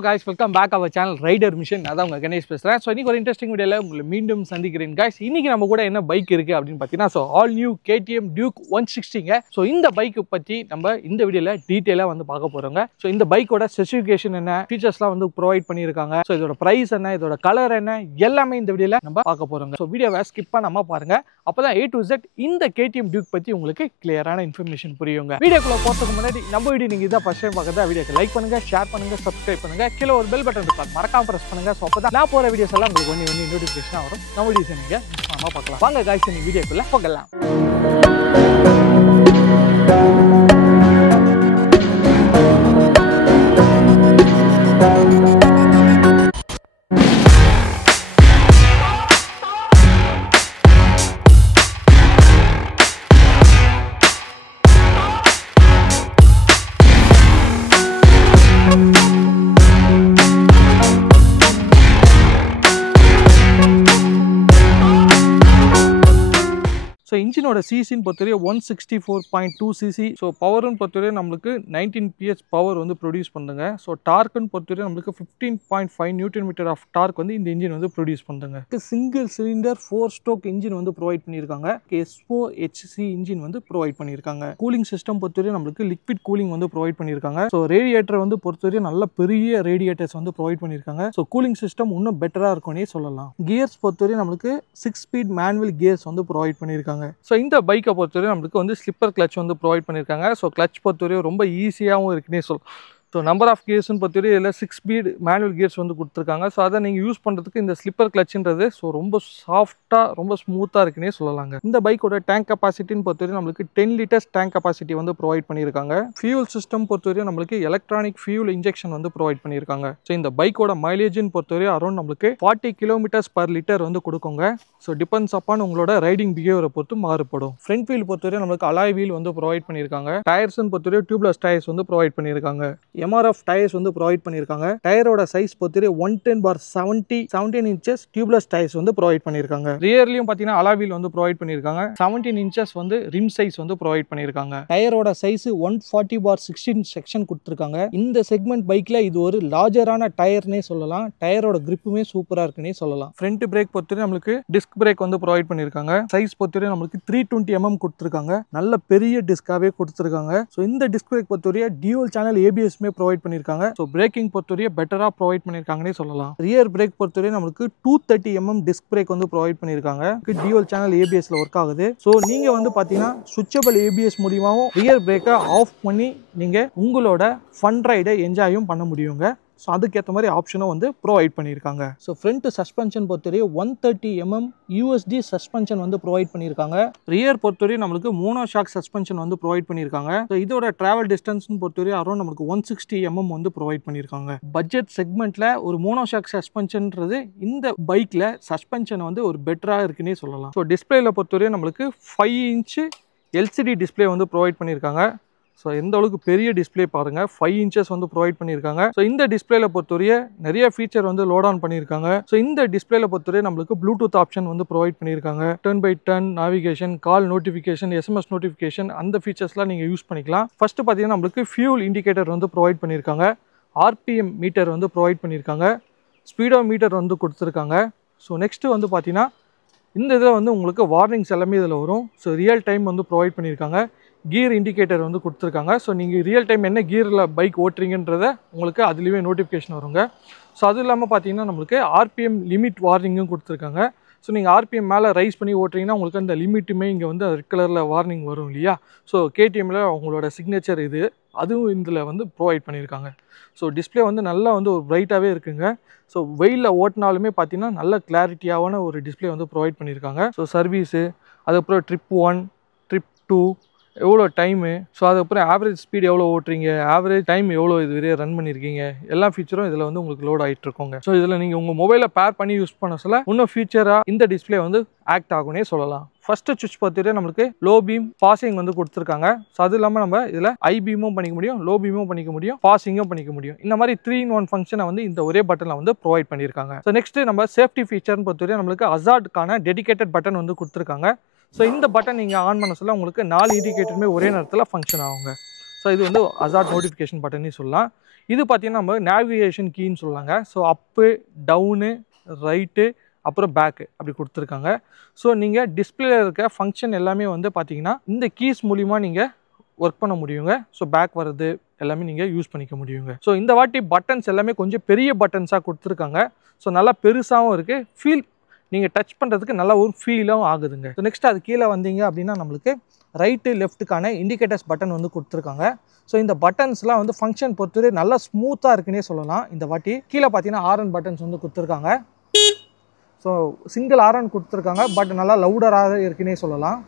guys, welcome back our channel Rider Mission. அதான் உங்க கணேஷ் பேசுறேன். சோ இன்னைக்கு ஒரு இன்ட்ரஸ்டிங் வீடியோல உங்களை மீண்டும் சந்திக்கிறேன் guys. இன்னைக்கு நம்ம கூட என்ன பைக் இருக்கு அப்படினு பாத்தீங்கன்னா all new KTM Duke 160ங்க. சோ இந்த பைக் பத்தி நம்ம இந்த வீடியோல டீடைலா வந்து பார்க்க போறோங்க. சோ இந்த பைக்கோட ஸ்பெசிஃபிகேஷன் என்ன, ஃபீச்சர்ஸ்லாம் வந்து ப்ரொவைட் பண்ணிருக்காங்க. சோ இதோட பிரைஸ் என்ன, இதோட கலர் என்ன, எல்லாமே இந்த வீடியோல நம்ம பார்க்க போறோங்க. சோ வீடியோவை ஸ்கிப் பண்ணாம பாருங்க. அப்பதான் A to Z இந்த KTM Duke பத்தி உங்களுக்கு கிளியரான இன்ஃபர்மேஷன் புரியுங்க. வீடியோக்குள்ள போறதுக்கு முன்னாடி நம்ம வீடியோ நீங்க இத ஃபர்ஸ்ட் டைம் பார்க்கறதா வீடியோக்கு லைக் பண்ணுங்க, ஷேர் பண்ணுங்க, சப்ஸ்கிரைப் பண்ணுங்க. கீழ ஒரு பெல் பட்டன் இருக்கு, மறக்காம பிரஸ் பண்ணுங்க. சோ அப்பதான் நான் போற வீடியோஸ் எல்லாம் உங்களுக்கு ஒண்ணு நோட்டிஃபிகேஷன் வரும். நம்ம வீடியோஸ் நீங்க மிஸ் பண்ணாம பார்க்கலாம். வாங்க गाइस, இந்த வீடியோக்குள்ள போகலாம். So engine oda cc ன்னு பொறுத்தவரை 164.2 cc. So power ன்னு பொறுத்தவரை நமக்கு 19 PS power வந்து ப்ரொடியூஸ் பண்ணுங்க. So torque ன்னு பொறுத்தவரை நமக்கு 15.5 Nm of torque வந்து இந்த engine வந்து ப்ரொடியூஸ் பண்ணுங்க. சிங்கிள் சிலிண்டர் 4 ஸ்ட்ரோக் engine வந்து ப்ரொவைட் பண்ணிருக்காங்க. S4 HC engine வந்து ப்ரொவைட் பண்ணிருக்காங்க. கூலிங் சிஸ்டம் பொறுத்தவரை நமக்கு லிக்விட் கூலிங் வந்து ப்ரொவைட் பண்ணிருக்காங்க. So ரேடியேட்டர் வந்து பொறுத்தவரை நல்ல பெரிய ரேடியேட்டர்ஸ் வந்து ப்ரொவைட் பண்ணிருக்காங்க. So கூலிங் சிஸ்டம் இன்னும் பெட்டரா இருக்கும்னே சொல்லலாம். கியர்ஸ் பொறுத்தவரை நமக்கு 6 ஸ்பீட் மேனுவல் கியர்ஸ் வந்து ப்ரொவைட் பண்ணிருக்காங்க. ஸோ இந்த பைக்கை பொறுத்தவரை நம்மளுக்கு வந்து ஸ்லிப்பர் கிளச் வந்து ப்ரொவைட் பண்ணியிருக்காங்க. ஸோ கிளச் பொறுத்தவரை ரொம்ப ஈஸியாகவும் இருக்குன்னே ஸோ நம்பர் ஆஃப் கியர்ஸ்னு பொறுத்தவரை இதில் 6 ஸ்பீட் மேனுவல் கியர்ஸ் வந்து கொடுத்துருக்காங்க. ஸோ அதை நீங்கள் யூஸ் பண்ணுறதுக்கு இந்த ஸ்லிப்பர் கிளச்சுன்றது ஸோ ரொம்ப சாஃப்டாக ரொம்ப ஸ்மூத்தாக இருக்குன்னே சொல்லலாங்க. இந்த பைக்கோட டேங்க் கெப்பாசிட்டின்னு பொறுத்தவரை நம்மளுக்கு 10 லிட்டர்ஸ் டேங்க் கெப்பாசிட்டி வந்து ப்ரொவைட் பண்ணியிருக்காங்க. ஃபியூல் சிஸ்டம் பொறுத்தவரை நம்மளுக்கு எலக்ட்ரானிக் ஃபியூல் இன்ஜெக்ஷன் வந்து ப்ரொவைட் பண்ணியிருக்காங்க. ஸோ இந்த பைக்கோட மைலேஜ்னு பொறுத்தவரை அரௌண்ட் நம்மளுக்கு 40 கிலோமீட்டர்ஸ் பர் லிட்டர் வந்து கொடுக்குங்க. ஸோ டிபெண்ட்ஸ் அப்பான் உங்களோட ரைடிங் பிஹேவியரை பொறுத்து மாறுபடும். ஃப்ரண்ட் வீல் பொறுத்தவரை நம்மளுக்கு அலாய் வீல் வந்து ப்ரொவைட் பண்ணியிருக்காங்க. டயர்ஸ்ன்னு பொறுத்தவரை டியூப்லெஸ் டயர்ஸ் வந்து ப்ரொவைட் பண்ணியிருக்காங்க. MRF டயர்ஸ் வந்து ப்ரொவைட் பண்ணியிருக்காங்க. டயரோட சைஸ் பொறுத்தவரை 110/17 இன்ச்சஸ் டியூப்லெஸ் டயர்ஸ் வந்து ப்ரொவைட் பண்ணியிருக்காங்க. ரியர்லயும் பார்த்தீங்கன்னா அலாய் வீல் வந்து ப்ரொவைட் பண்ணியிருக்காங்க. 17 இன்ச்சஸ் வந்து ரிம் சைஸ் வந்து ப்ரொவைட் பண்ணியிருக்காங்க. டயரோட சைஸ் 140/16 செக்ஷன் கொடுத்துருக்காங்க. இந்த செக்மெண்ட் பைக்ல இது ஒரு லார்ஜரான டயர்னே சொல்லலாம். டயரோட கிரிப்புமே சூப்பரா இருக்குன்னே சொல்லலாம். ஃப்ரண்ட் பிரேக் பொறுத்தவரை நம்மளுக்கு டிஸ்க் பிரேக் வந்து ப்ரொவைட் பண்ணியிருக்காங்க. சைஸ் பொறுத்தவரை நம்மளுக்கு 320 mm கொடுத்துருக்காங்க. நல்ல பெரிய டிஸ்காவே கொடுத்துருக்காங்க. ஸோ இந்த டிஸ்க் பிரேக் பொறுத்தவரை டியூவல் சேனல் ABS-மே ப்ரொவைட் பண்ணியிருக்காங்க. ஸோ பிரேக்கிங் பொறுத்தவரை பெட்டரா ப்ரொவைட் பண்ணியிருக்காங்கன்னே சொல்லலாம். ரியர் பிரேக் பொறுத்தவரை நம்மளுக்கு 230 mm டிஸ்க் பிரேக் வந்து ப்ரொவைட் பண்ணியிருக்காங்க. டியூவல் சேனல் ABS-ல ஒர்க் ஆகுது. ஸோ நீங்க வந்து பாத்தீங்கன்னா சுவிட்சபிள் ABS மூலியமாவும் ரியர் பிரேக்கை ஆஃப் பண்ணி நீங்க உங்களோட ஃபன் ரைடை என்ஜாயும் பண்ண முடியுங்க. ஸோ அதுக்கேற்ற மாதிரி ஆப்ஷனும் வந்து ப்ரொவைட் பண்ணியிருக்காங்க. ஸோ ஃப்ரண்ட் சஸ்பென்ஷன் பொறுத்தவரை 130 mm USD சஸ்பென்ஷன் வந்து ப்ரொவைட் பண்ணியிருக்காங்க. ரியர் பொறுத்தவரை நம்மளுக்கு மோனோ ஷாக் சஸ்பென்ஷன் வந்து ப்ரொவைட் பண்ணியிருக்காங்க. ஸோ இதோட டிராவல் டிஸ்டன்ஸ்னு பொறுத்தவரை அரௌண்ட் நமக்கு 160 mm வந்து ப்ரொவைட் பண்ணியிருக்காங்க. பட்ஜெட் செக்மெண்ட்ல ஒரு மோனோ ஷாக் சஸ்பென்ஷன்ன்றது இந்த பைக்ல சஸ்பென்ஷன் வந்து ஒரு பெட்டராக இருக்குன்னே சொல்லலாம். ஸோ டிஸ்பிளேல பொறுத்தவரை நம்மளுக்கு 5 inch LCD டிஸ்பிளே வந்து ப்ரொவைட் பண்ணியிருக்காங்க. ஸோ எந்த அளவுக்கு பெரிய டிஸ்பிளே பாருங்கள், 5 inches வந்து ப்ரொவைட் பண்ணியிருக்காங்க. ஸோ இந்த டிஸ்பிளேல பொறுத்தவரையே நிறைய ஃபீச்சர் வந்து லோட் ஆன் பண்ணியிருக்காங்க. ஸோ இந்த டிஸ்பிளேல பொறுத்தவரை நம்மளுக்கு ப்ளூடூத் ஆப்ஷன் வந்து ப்ரொவைட் பண்ணியிருக்காங்க. Turn by turn navigation, call notification, SMS notification, அந்த ஃபீச்சர்ஸ்லாம் நீங்கள் யூஸ் பண்ணிக்கலாம். ஃபர்ஸ்ட் பார்த்தீங்கன்னா நம்மளுக்கு ஃபியூல் இண்டிகேட்டர் வந்து ப்ரொவைட் பண்ணியிருக்காங்க. RPM மீட்டர் வந்து ப்ரொவைட் பண்ணியிருக்காங்க. ஸ்பீடோ மீட்டர் வந்து கொடுத்துருக்காங்க. ஸோ நெக்ஸ்ட்டு வந்து பார்த்தீங்கன்னா இந்த இதில் வந்து உங்களுக்கு வார்னிங்ஸ் எல்லாமே இதில் வரும். ஸோ ரியல் டைம் வந்து ப்ரொவைட் பண்ணியிருக்காங்க. கியர் இண்டிகேட்டர் வந்து கொடுத்துருக்காங்க. ஸோ நீங்கள் ரியல் டைம் என்ன கியரில் பைக் ஓட்டுறீங்கன்றத உங்களுக்கு அதுலேயே நோட்டிஃபிகேஷன் வருங்க. ஸோ அது இல்லாமல் பார்த்தீங்கன்னா நம்மளுக்கு RPM லிமிட் வார்னிங்கும் கொடுத்துருக்காங்க. ஸோ நீங்கள் RPM மேலே ரைஸ் பண்ணி ஓட்டுறீங்கன்னா உங்களுக்கு அந்த லிமிட்டுமே இங்கே வந்து ரெட் கலரில் வார்னிங் வரும் இல்லையா. ஸோ KTMல அவங்களோட சிக்னேச்சர் இது, அதுவும் இதில் வந்து ப்ரொவைட் பண்ணியிருக்காங்க. ஸோ டிஸ்பிளே வந்து நல்லா வந்து ஒரு பிரைட்டாகவே இருக்குங்க. ஸோ வெயிலில் ஓட்டினாலுமே பார்த்தீங்கன்னா நல்ல கிளாரிட்டியான ஒரு டிஸ்பிளே வந்து ப்ரொவைட் பண்ணியிருக்காங்க. ஸோ சர்வீஸு, அதுக்கப்புறம் ட்ரிப் 1, ட்ரிப் 2, எவ்வளோ டைமு, ஸோ அதுக்கப்புறம் ஆவரேஜ் ஸ்பீட் எவ்வளோ ஓட்டுறீங்க, ஆவரேஜ் டைம் எவ்வளோ இது வரையும் ரன் பண்ணியிருக்கீங்க, எல்லா ஃபீச்சரும் இதில் வந்து உங்களுக்கு லோட் ஆகிட்டு இருக்கோங்க. ஸோ இதில் நீங்கள் உங்கள் மொபைலை பேர் பண்ணி யூஸ் பண்ண சொல்ல இன்னும் ஃபீச்சராக இந்த டிஸ்பிளே வந்து ஆக்ட் ஆகும்னே சொல்லலாம். ஃபர்ஸ்ட் சுவிட்ச் பார்த்துட்டு நம்மளுக்கு லோ பீம் பாசிங் வந்து கொடுத்துருக்காங்க. ஸோ அது இல்லாமல் நம்ம இதில் ஐ பீமும் பண்ணிக்க முடியும், லோ பீமும் பண்ணிக்க முடியும், பாசிங்கும் பண்ணிக்க முடியும். இந்த மாதிரி 3-in-1 ஃபங்க்ஷனை வந்து இந்த ஒரே பட்டனில் வந்து ப்ரொவைட் பண்ணியிருக்காங்க. ஸோ நெக்ஸ்ட் நம்ம சேஃப்டி ஃபீச்சர்னு பொறுத்தவரை நம்மளுக்கு ஹசார்டுக்கான டெடிகேட்டட் பட்டன் வந்து கொடுத்துருக்காங்க. ஸோ இந்த பட்டன் நீங்கள் ஆன் பண்ண சொல்ல உங்களுக்கு 4 இண்டிகேட்டருமே ஒரே நேரத்தில் ஃபங்க்ஷன் ஆகுங்க. ஸோ இது வந்து ஹசார்ட் நோட்டிஃபிகேஷன் பட்டன்னு சொல்லலாம். இது பார்த்தீங்கன்னா நம்ம நேவிகேஷன் கீன்னு சொல்லுவாங்க. ஸோ அப்பு, டவுனு, ரைட்டு, அப்புறம் பேக்கு அப்படி கொடுத்துருக்காங்க. ஸோ நீங்கள் டிஸ்பிளேல இருக்க ஃபங்க்ஷன் எல்லாமே வந்து பார்த்தீங்கன்னா இந்த கீஸ் மூலிமா நீங்கள் ஒர்க் பண்ண முடியுங்க. ஸோ பேக் வர்றது எல்லாமே நீங்கள் யூஸ் பண்ணிக்க முடியுங்க. ஸோ இந்த வாட்டி பட்டன்ஸ் எல்லாமே கொஞ்சம் பெரிய பட்டன்ஸாக கொடுத்துருக்காங்க. ஸோ நல்லா பெருசாகவும் இருக்குது. ஃபீல் நீங்கள் டச் பண்ணுறதுக்கு நல்லா ஒரு ஃபீலாகவும் ஆகுதுங்க. ஸோ நெக்ஸ்ட் அது கீழே வந்தீங்க அப்படின்னா நம்மளுக்கு ரைட்டு லெஃப்ட்டுக்கான இண்டிகேட்டர்ஸ் பட்டன் வந்து கொடுத்துருக்காங்க. ஸோ இந்த பட்டன்ஸ்லாம் வந்து ஃபங்க்ஷன் பொறுத்தவரை நல்லா ஸ்மூத்தாக இருக்குன்னே சொல்லலாம். இந்த வாட்டி கீழே பார்த்தீங்கன்னா ஆர்என் பட்டன்ஸ் வந்து கொடுத்துருக்காங்க. ஸோ சிங்கிள் ஆர்என் கொடுத்துருக்காங்க, பட் நல்லா லவுடராக இருக்குன்னே சொல்லலாம்.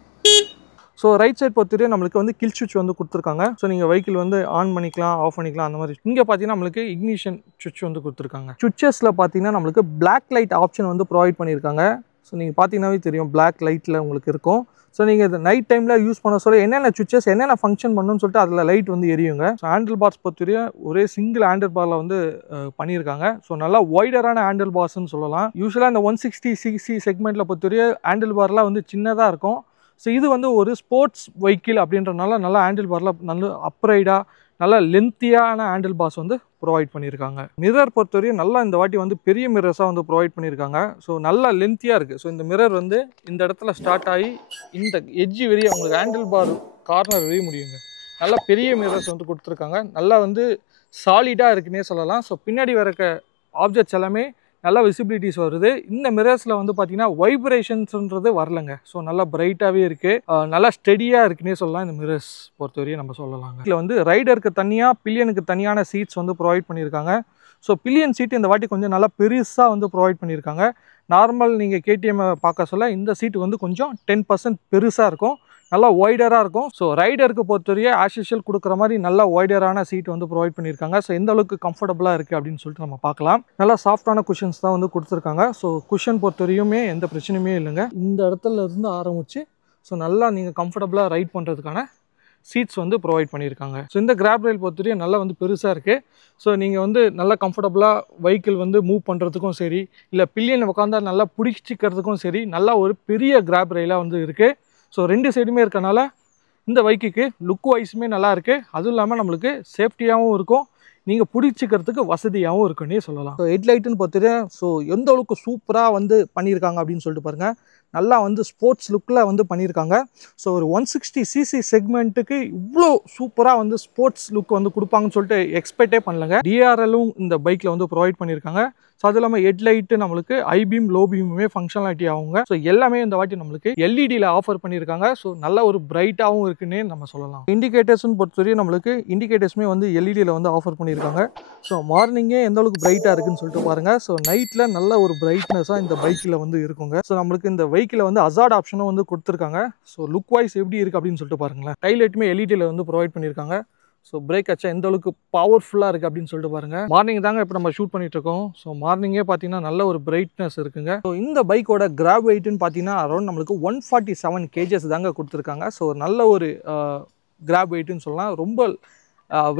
ஸோ ரைட் சைட் பொறுத்தவரை நம்மளுக்கு வந்து கில் சுவிட்ச் வந்து கொடுத்துருக்காங்க. ஸோ நீங்கள் வெஹிக்கிள் வந்து ஆன் பண்ணிக்கலாம், ஆஃப் பண்ணிக்கலாம் அந்த மாதிரி. இங்கே பார்த்தீங்கன்னா நம்மளுக்கு இக்னிஷன் சுவிட்ச் வந்து கொடுத்துருக்காங்க. சுவிட்சஸில் பார்த்தீங்கன்னா நம்மளுக்கு பிளாக் லைட் ஆப்ஷன் வந்து ப்ரொவைட் பண்ணியிருக்காங்க. ஸோ நீங்கள் பார்த்தீங்கன்னாவே தெரியும் பிளாக் லைட்டில் உங்களுக்கு இருக்கும். ஸோ நீங்கள் இது நைட் டைமில் யூஸ் பண்ண சொல்ல என்னென்ன சுவிட்சஸ் என்னென்ன ஃபங்க்ஷன் பண்ணணும்னு சொல்லிட்டு அதில் லைட் வந்து எரியுங்க. ஸோ ஹேண்டில் பார்ஸ் பொறுத்தவரையும் ஒரே சிங்கிள் ஹேண்டில் பாரில் வந்து பண்ணியிருக்காங்க. ஸோ நல்லா ஒய்டரான ஹேண்டில் பார்ஸ்ன்னு சொல்லலாம். யூஸ்வலாக இந்த 160cc செக்மெண்ட்டில் பொறுத்தவரையும் ஹேண்டில் பார்லாம் வந்து சின்னதாக இருக்கும். ஸோ இது வந்து ஒரு ஸ்போர்ட்ஸ் வெஹிக்கிள் அப்படின்றனால நல்லா ஹேண்டில் பாரில் நல்ல அப்ரைடாக நல்லா லென்த்தியான ஹேண்டில் பார்ஸ் வந்து ப்ரொவைட் பண்ணியிருக்காங்க. மிரர் பொறுத்தவரையும் நல்லா இந்த வாட்டி வந்து பெரிய மிரர்ஸாக வந்து ப்ரொவைட் பண்ணியிருக்காங்க. ஸோ நல்லா லென்த்தியாக இருக்குது. ஸோ இந்த மிரர் வந்து இந்த இடத்துல ஸ்டார்ட் ஆகி இந்த எட்ஜி வெளியே உங்களுக்கு ஹேண்டில் பார் கார்னர் வெளியே முடியுங்க. நல்லா பெரிய மிரர்ஸ் வந்து கொடுத்துருக்காங்க. நல்லா வந்து சாலிடாக இருக்குன்னே சொல்லலாம். ஸோ பின்னாடி வரக்க ஆப்ஜெக்ட்ஸ் எல்லாமே நல்லா விசிபிலிட்டிஸ் வருது. இந்த மிரர்ஸில் வந்து பார்த்தீங்கன்னா வைப்ரேஷன்ஸ்ன்றது வரலங்க. ஸோ நல்லா பிரைட்டாகவே இருக்குது, நல்லா ஸ்டெடியாக இருக்குன்னே சொல்லலாம். இந்த மிரர்ஸ் பொறுத்தவரையும் நம்ம சொல்லலாங்க. இதில் வந்து ரைடருக்கு தனியாக பில்லியனுக்கு தனியான சீட்ஸ் வந்து ப்ரொவைட் பண்ணியிருக்காங்க. ஸோ பில்லியன் சீட் இந்த வாட்டி கொஞ்சம் நல்லா பெருசாக வந்து ப்ரொவைட் பண்ணியிருக்காங்க. நார்மல் நீங்கள் கேடிஎம் பார்க்க சொல்ல இந்த சீட்டு வந்து கொஞ்சம் 10% பெருசாக இருக்கும், நல்லா ஒய்டராக இருக்கும். ஸோ ரைடருக்கு பொறுத்தவரையே ஆஸ்யூஷுவல் கொடுக்குற மாதிரி நல்லா ஒய்டரான சீட் வந்து ப்ரொவைட் பண்ணியிருக்காங்க. ஸோ எந்த அளவுக்கு கம்ஃபர்டபுளாக இருக்குது அப்படின்னு சொல்லிட்டு நம்ம பார்க்கலாம். நல்லா சாஃப்டான குஷன்ஸ் தான் வந்து கொடுத்துருக்காங்க. ஸோ குஷன் பொறுத்தவரையுமே எந்த பிரச்சனையுமே இல்லைங்க. இந்த இடத்துல இருந்து ஆரம்பித்து ஸோ நல்லா நீங்கள் கம்ஃபர்டபுளாக ரைட் பண்ணுறதுக்கான சீட்ஸ் வந்து ப்ரொவைட் பண்ணியிருக்காங்க. ஸோ இந்த கிராப் ரயில் பொறுத்தவரையும் நல்லா வந்து பெருசாக இருக்குது. ஸோ நீங்கள் வந்து நல்லா கம்ஃபர்டபுளாக வெஹிக்கிள் வந்து மூவ் பண்ணுறதுக்கும் சரி, இல்லை பில்லியன் உட்காந்தா நல்லா பிடிச்சிக்கிறதுக்கும் சரி, நல்லா ஒரு பெரிய கிராப் ரயிலாக வந்து இருக்குது. ஸோ ரெண்டு சைடுமே இருக்கனால இந்த பைக்குக்கு லுக் வைஸுமே நல்லா இருக்குது. அதுவும் இல்லாமல் நம்மளுக்கு சேஃப்டியாகவும் இருக்கும், நீங்கள் பிடிச்சிக்கிறதுக்கு வசதியாகவும் இருக்குன்னே சொல்லலாம். ஸோ ஹெட்லைட்டுன்னு பார்த்துட்டு ஸோ எந்த அளவுக்கு சூப்பராக வந்து பண்ணியிருக்காங்க அப்படின்னு சொல்லிட்டு பாருங்கள். நல்லா வந்து ஸ்போர்ட்ஸ் லுக்கில் வந்து பண்ணியிருக்காங்க. ஸோ ஒரு 160cc செக்மெண்ட்டுக்கு இவ்வளோ சூப்பராக வந்து ஸ்போர்ட்ஸ் லுக் வந்து கொடுப்பாங்கன்னு சொல்லிட்டு எக்ஸ்பெக்டே பண்ணலங்க. டிஆர்எல்லும் இந்த பைக்கில் வந்து ப்ரொவைட் பண்ணியிருக்காங்க. ஸோ அது இல்லாமல் ஹெட்லைட்டு நம்மளுக்கு ஐபீம் லோ பீமுமே ஃபங்க்ஷனாலிட்டி ஆகுங்க. ஸோ எல்லாமே இந்த வாட்டி நம்மளுக்கு எல்இடியில் ஆஃபர் பண்ணியிருக்காங்க. ஸோ நல்ல ஒரு பிரைட்டாகவும் இருக்குன்னே நம்ம சொல்லலாம். இண்டிகேட்டர்ஸ்னு பொறுத்தவரையும் நம்மளுக்கு இண்டிகேட்டர்ஸுமே வந்து எல்இடியில் வந்து ஆஃபர் பண்ணியிருக்காங்க. ஸோ மார்னிங்கே எந்த அளவுக்கு பிரைட்டாக இருக்குன்னு சொல்லிட்டு பாருங்கள். ஸோ நைட்டில் நல்ல ஒரு பிரைட்னஸாக இந்த பைக்கில் வந்து இருக்குங்க. ஸோ நம்மளுக்கு இந்த வெஹிக்கில் வந்து அசார்ட் ஆப்ஷனும் வந்து கொடுத்துருக்காங்க. ஸோ லுக் வைஸ் எப்படி இருக்குது அப்படின்னு சொல்லிட்டு பாருங்களேன். டைலைட்டுமே எல்இடியில் வந்து ப்ரொவைட் பண்ணியிருக்காங்க. ஸோ பிரேக் அச்சா எந்த அளவுக்கு பவர்ஃபுல்லாக இருக்குது அப்படின்னு சொல்லிட்டு பாருங்கள். மார்னிங் தாங்க இப்போ நம்ம ஷூட் பண்ணிட்டு இருக்கோம். ஸோ மார்னிங்கே பார்த்தீங்கன்னா நல்ல ஒரு பிரைட்னஸ் இருக்குங்க. ஸோ இந்த பைக்கோட கிராப் வெயிட்னு பார்த்தீங்கன்னா அரௌண்ட் நம்மளுக்கு 147 kgs தாங்க கொடுத்துருக்காங்க. ஸோ நல்ல ஒரு கிராப் வெயிட்னு சொல்லலாம். ரொம்ப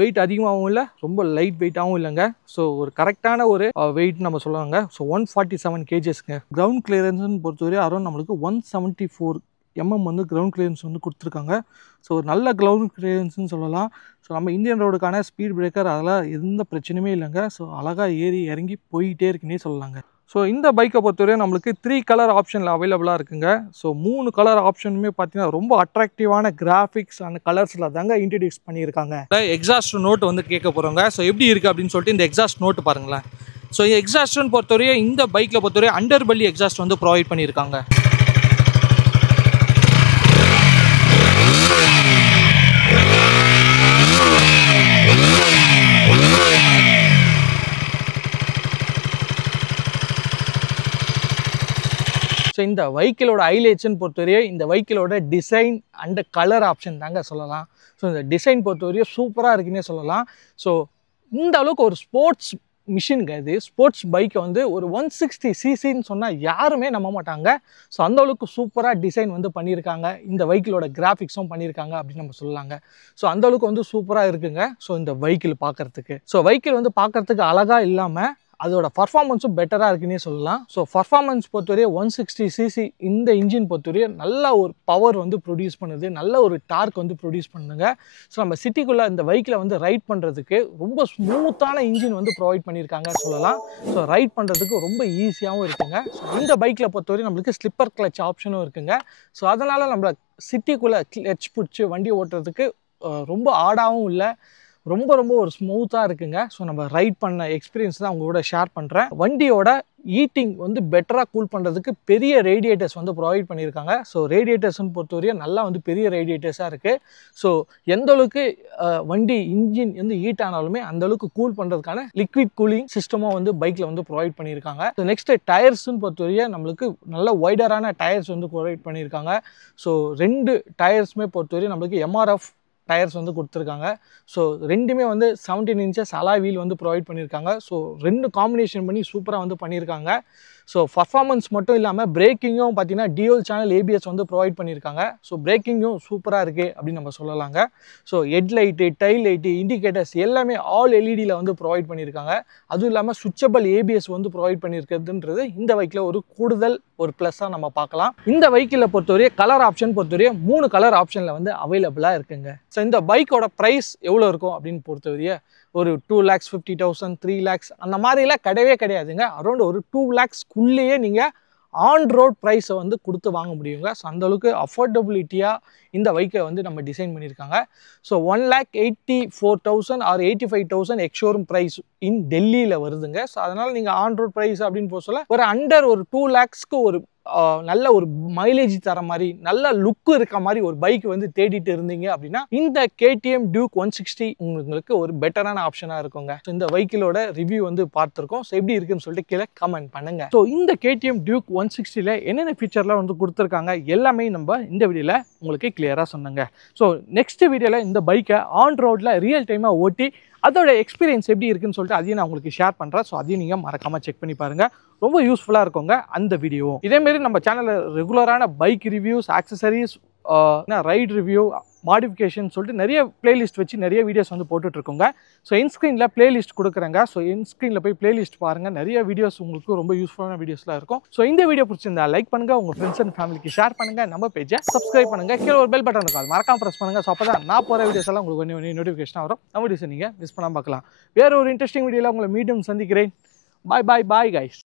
வெயிட் அதிகமாகவும் இல்லை, ரொம்ப லைட் வெயிட்டாகவும் இல்லைங்க. ஸோ ஒரு கரெக்டான ஒரு வெயிட் நம்ம சொல்லுவாங்க. ஸோ 147 kgsங்க. கிரவுண்ட் கிளியரன்ஸ்னு பொறுத்தவரை அரௌண்ட் நம்மளுக்கு 174 mm வந்து கிரவுண்ட் கிளியரன்ஸ் வந்து கொடுத்துருக்காங்க. ஸோ ஒரு நல்ல கிரவுண்ட் கிளியரன்ஸ்னு சொல்லலாம். ஸோ நம்ம இந்தியன் ரோடுக்கான ஸ்பீட் பிரேக்கர் அதெல்லாம் எந்த பிரச்சனையுமே இல்லைங்க. ஸோ அழகாக ஏறி இறங்கி போயிட்டே இருக்குன்னே சொல்லலாங்க. ஸோ இந்த பைக்கை பொறுத்தவரை நம்மளுக்கு 3 கலர் ஆப்ஷனில் அவைலபிளாக இருக்குங்க. ஸோ 3 கலர் ஆப்ஷனுமே பார்த்தீங்கன்னா ரொம்ப அட்ராக்டிவான கிராஃபிக்ஸ் அண்ட் கலர்ஸில் தாங்க இன்ட்ரடியூஸ் பண்ணியிருக்காங்க. எக்ஸாஸ்ட் நோட் வந்து கேட்க போகிறோங்க. ஸோ எப்படி இருக்குது அப்படின்னு சொல்லிட்டு இந்த எக்ஸாஸ்ட் நோட்டு பாருங்களேன். ஸோ எக்ஸாஸ்ட்னு பொறுத்தவரையே இந்த பைக்கில் பொறுத்தவரை அண்டர் பெல்லி எக்ஸாஸ்ட் வந்து ப்ரொவைட் பண்ணியிருக்காங்க. ஸோ இந்த வெஹிக்கிளோட ஹைலைட்ஸ்ன்னு பொறுத்தவரையே இந்த வெஹிக்கிளோட டிசைன் அண்ட் கலர் ஆப்ஷன் தாங்க சொல்லலாம். ஸோ இந்த டிசைன் பொறுத்தவரையும் சூப்பராக இருக்குன்னே சொல்லலாம். ஸோ இந்த அளவுக்கு ஒரு ஸ்போர்ட்ஸ் மிஷினுங்க, இது ஸ்போர்ட்ஸ் பைக்கை வந்து ஒரு 160cc சொன்னால் யாருமே நம்ப மாட்டாங்க. ஸோ அந்த அளவுக்கு சூப்பராக டிசைன் வந்து பண்ணியிருக்காங்க. இந்த வெஹிக்கிளோட கிராஃபிக்ஸும் பண்ணியிருக்காங்க அப்படின்னு நம்ம சொல்லலாங்க. ஸோ அந்த அளவுக்கு வந்து சூப்பராக இருக்குங்க. ஸோ இந்த வெஹிக்கிள் பார்க்குறதுக்கு, ஸோ வெஹிக்கிள் வந்து பார்க்குறதுக்கு அழகாக இல்லாமல் அதோட பர்ஃபார்மன்ஸும் பெட்டராக இருக்குன்னே சொல்லலாம். ஸோ பர்ஃபார்மன்ஸ் பொறுத்தவரையே 160cc இந்த இன்ஜின் பொறுத்தவரையே நல்ல ஒரு பவர் வந்து ப்ரொடியூஸ் பண்ணுது, நல்ல ஒரு டார்க் வந்து ப்ரொடியூஸ் பண்ணுங்க. ஸோ நம்ம சிட்டிக்குள்ளே இந்த பைக்கில் வந்து ரைட் பண்ணுறதுக்கு ரொம்ப ஸ்மூத்தான இன்ஜின் வந்து ப்ரொவைட் பண்ணியிருக்காங்க சொல்லலாம். ஸோ ரைட் பண்ணுறதுக்கு ரொம்ப ஈஸியாகவும் இருக்குங்க. ஸோ இந்த பைக்கில் பொறுத்தவரை நம்மளுக்கு ஸ்லிப்பர் கிளச் ஆப்ஷனும் இருக்குங்க. ஸோ அதனால் நம்மளை சிட்டிக்குள்ளே கிளச் பிடிச்சி வண்டி ஓட்டுறதுக்கு ரொம்ப ஆடாகவும் இல்லை, ரொம்ப ரொம்ப ஒரு ஸ்மூத்தாக இருக்குங்க. ஸோ நம்ம ரைட் பண்ண எக்ஸ்பீரியன்ஸ் தான் உங்களோட ஷேர் பண்ணுறேன். வண்டியோட ஹீட்டிங் வந்து பெட்டராக கூல் பண்ணுறதுக்கு பெரிய ரேடியேட்டர்ஸ் வந்து ப்ரொவைட் பண்ணியிருக்காங்க. ஸோ ரேடியேட்டர்ஸ்னு பொறுத்தவரையும் நல்லா வந்து பெரிய ரேடியேட்டர்ஸாக இருக்குது. ஸோ எந்த அளவுக்கு வண்டி இன்ஜின் வந்து ஹீட் ஆனாலுமே அந்தளவுக்கு கூல் பண்ணுறதுக்கான லிக்விட் கூலிங் சிஸ்டமாக வந்து பைக்கில் வந்து ப்ரொவைட் பண்ணியிருக்காங்க. ஸோ நெக்ஸ்ட்டு டயர்ஸ்ன்னு பொறுத்தவரையும் நம்மளுக்கு நல்ல வைடரான டயர்ஸ் வந்து ப்ரொவைட் பண்ணியிருக்காங்க. ஸோ 2 டயர்ஸுமே பொறுத்தவரையும் நம்மளுக்கு MRF டயர்ஸ் வந்து கொடுத்துருக்காங்க. ஸோ ரெண்டுமே வந்து 17 இன்ச்சஸ் அலாய் வீல் வந்து ப்ரொவைட் பண்ணியிருக்காங்க. ஸோ 2 காம்பினேஷன் பண்ணி சூப்பராக வந்து பண்ணியிருக்காங்க. ஸோ பர்ஃபார்மன்ஸ் மட்டும் இல்லாமல் பிரேக்கிங்கும் பார்த்தீங்கன்னா டியூவல் சேனல் ABS வந்து ப்ரொவைட் பண்ணியிருக்காங்க. ஸோ பிரேக்கிங்கும் சூப்பராக இருக்குது அப்படின்னு நம்ம சொல்லலாங்க. So headlight, tail light, indicators எல்லாமே ஆல் எல்இடியில் வந்து ப்ரொவைட் பண்ணியிருக்காங்க. அதுவும் இல்லாமல் சுவிட்சபிள் ABS வந்து ப்ரொவைட் பண்ணியிருக்கிறதுன்றது இந்த பைக்கில் ஒரு கூடுதல் ஒரு ப்ளஸ்ஸாக நம்ம பார்க்கலாம். இந்த பைக்கில் பொறுத்தவரையே கலர் ஆப்ஷன் பொறுத்தவரையே 3 கலர் ஆப்ஷனில் வந்து அவைலபிளாக இருக்குங்க. ஸோ இந்த பைக்கோட ப்ரைஸ் எவ்வளோ இருக்கும் அப்படின்னு பொறுத்தவரையே ஒரு 2,50,000 3 lakhs அந்த மாதிரிலாம் கிடையவே கிடையாதுங்க. அரௌண்ட் ஒரு 2 lakhsக்குள்ளேயே நீங்கள் ஆன் ரோட் ப்ரைஸை வந்து கொடுத்து வாங்க முடியுங்க. ஸோ அந்தளவுக்கு அஃபோர்டபிலிட்டியாக இந்த பைக்கை வந்து நம்ம டிசைன் பண்ணியிருக்காங்க. ஸோ 1,84,000 ஆர் 85,000 எக்ஸ்ஷோரூம் ப்ரைஸ் இன் டெல்லியில் வருதுங்க. ஸோ அதனால் நீங்கள் ஆன் ரோட் ப்ரைஸ் அப்படின்னு போக சொல்ல ஒரு அண்டர் ஒரு 2 lakhsக்கு ஒரு நல்ல ஒரு மைலேஜ் தர மாதிரி நல்ல லுக்கு இருக்க மாதிரி ஒரு பைக் வந்து தேடிட்டு இருந்தீங்க அப்படின்னா இந்த KTM Duke 160 உங்களுக்கு ஒரு பெட்டரான ஆப்ஷனாக இருக்குங்க. ஸோ இந்த பைக்கிலோட ரிவ்யூ வந்து பார்த்துருக்கோம். ஸோ எப்படி இருக்குன்னு சொல்லிட்டு கீழே கமெண்ட் பண்ணுங்க. ஸோ இந்த KTM Duke 160ல என்னென்ன ஃபீச்சர்லாம் வந்து கொடுத்துருக்காங்க எல்லாமே நம்ம இந்த வீடியோவில் உங்களுக்கு கிளியராக சொன்னாங்க. ஸோ நெக்ஸ்ட் வீடியோவில் இந்த பைக்கை ஆன் ரோடில் ரியல் டைமாக ஓட்டி அதோட எக்ஸ்பீரியன்ஸ் எப்படி இருக்குன்னு சொல்லிட்டு அதையும் நான் உங்களுக்கு ஷேர் பண்ணுறேன். ஸோ அதையும் நீங்கள் மறக்காமல் செக் பண்ணி பாருங்கள், ரொம்ப யூஸ்ஃபுல்லாக இருக்குங்க அந்த வீடியோவும். இதேமாரி நம்ம சேனலில் ரெகுலரான bike reviews, accessories, ride review, modification சொல்லிட்டு நிறைய பிளேலிஸ்ட் வச்சு நிறைய வீடியோஸ் வந்து போட்டுட்ருக்கோங்க. ஸோ இன்ஸ்க்ரீனில் பிளேலிஸ்ட் கொடுக்குறேங்க. ஸோ இன்ஸ்க்ரீனில் போய் பிளேலிஸ்ட் பாருங்கள், நிறைய வீடியோஸ் உங்களுக்கு ரொம்ப யூஸ்ஃபுல்லான வீடியோஸ்லாம் இருக்கும். ஸோ இந்த வீடியோ பிடிச்சிருந்தா லைக் பண்ணுங்கள், உங்கள் ஃப்ரெண்ட்ஸ் அண்ட் ஃபேமிலிக்கு ஷேர் பண்ணுங்கள், நம்ம பேஜை சப்ஸ்கிரைப் பண்ணுங்கள், கீழே ஒரு பெல் பட்டன் இருக்கும், அது மறக்காம ப்ரெஸ் பண்ணுங்கள். ஸோ அப்போ தான் நான் போகிற வீடியோஸ் எல்லாம் உங்களுக்கு ஒன்று நோட்டிஃபிகேஷன் வரும். நம்ம வீடியோஸை நீங்கள் மிஸ் பண்ணாமல் பார்க்கலாம். வேறு ஒரு இன்ட்ரெஸ்டிங் வீடியோவில் உங்களை மீண்டும் சந்திக்கிறேன். பாய் பாய் பாய் கைஸ்.